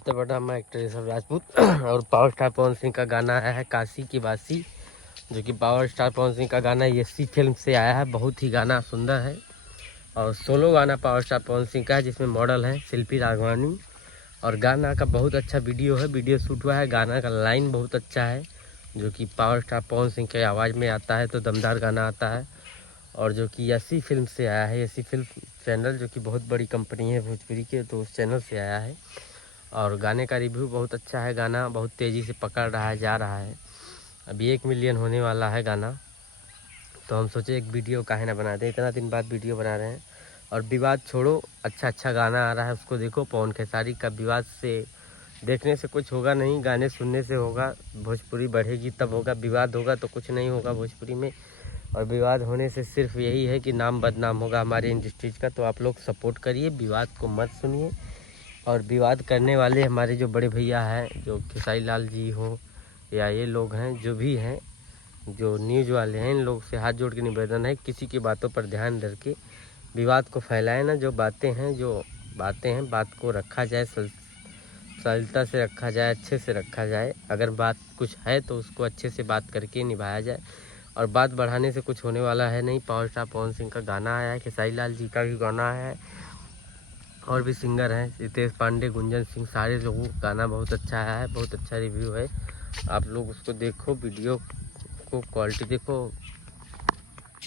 सबसे बड़ा मैं एक्टर ऋषभ राजपूत और पावर स्टार पवन सिंह का गाना आया है काशी की बासी, जो कि पावर स्टार पवन सिंह का गाना यसी फिल्म से आया है। बहुत ही गाना सुंदर है और सोलो गाना पावर स्टार पवन सिंह का है, जिसमें मॉडल है शिल्पी राघवानी। और गाना का बहुत अच्छा वीडियो है, वीडियो शूट हुआ है। गाना का लाइन बहुत अच्छा है, जो कि पावर स्टार पवन सिंह के आवाज़ में आता है तो दमदार गाना आता है। और जो कि यसी फिल्म से आया है, यसी फिल्म चैनल जो कि बहुत बड़ी कंपनी है भोजपुरी के, तो उस चैनल से आया है। और गाने का रिव्यू बहुत अच्छा है, गाना बहुत तेज़ी से पकड़ रहा है, जा रहा है। अभी 1 मिलियन होने वाला है गाना, तो हम सोचे एक वीडियो काहे ना बना दें, इतना दिन बाद वीडियो बना रहे हैं। और विवाद छोड़ो, अच्छा अच्छा गाना आ रहा है, उसको देखो। पवन खेसारी का विवाद से देखने से कुछ होगा नहीं, गाने सुनने से होगा। भोजपुरी बढ़ेगी तब होगा, विवाद होगा तो कुछ नहीं होगा भोजपुरी में। और विवाद होने से सिर्फ यही है कि नाम बदनाम होगा हमारे इंडस्ट्रीज का। तो आप लोग सपोर्ट करिए, विवाद को मत सुनिए। और विवाद करने वाले हमारे जो बड़े भैया हैं, जो खेसारी लाल जी हो या ये लोग हैं जो भी हैं, जो न्यूज़ वाले हैं, इन लोग से हाथ जोड़ के निवेदन है, किसी की बातों पर ध्यान करके विवाद को फैलाए ना। जो बातें हैं, बात को रखा जाए, सरलता से रखा जाए, अच्छे से रखा जाए। अगर बात कुछ है तो उसको अच्छे से बात करके निभाया जाए। और बात बढ़ाने से कुछ होने वाला है नहीं। पावर स्टार पवन सिंह का गाना आया है, खेसारी लाल जी का भी गाना है, और भी सिंगर हैं, रितेश पांडे, गुंजन सिंह, सारे लोगों का गाना बहुत अच्छा आया है, बहुत अच्छा रिव्यू है। आप लोग उसको देखो, वीडियो को क्वालिटी देखो,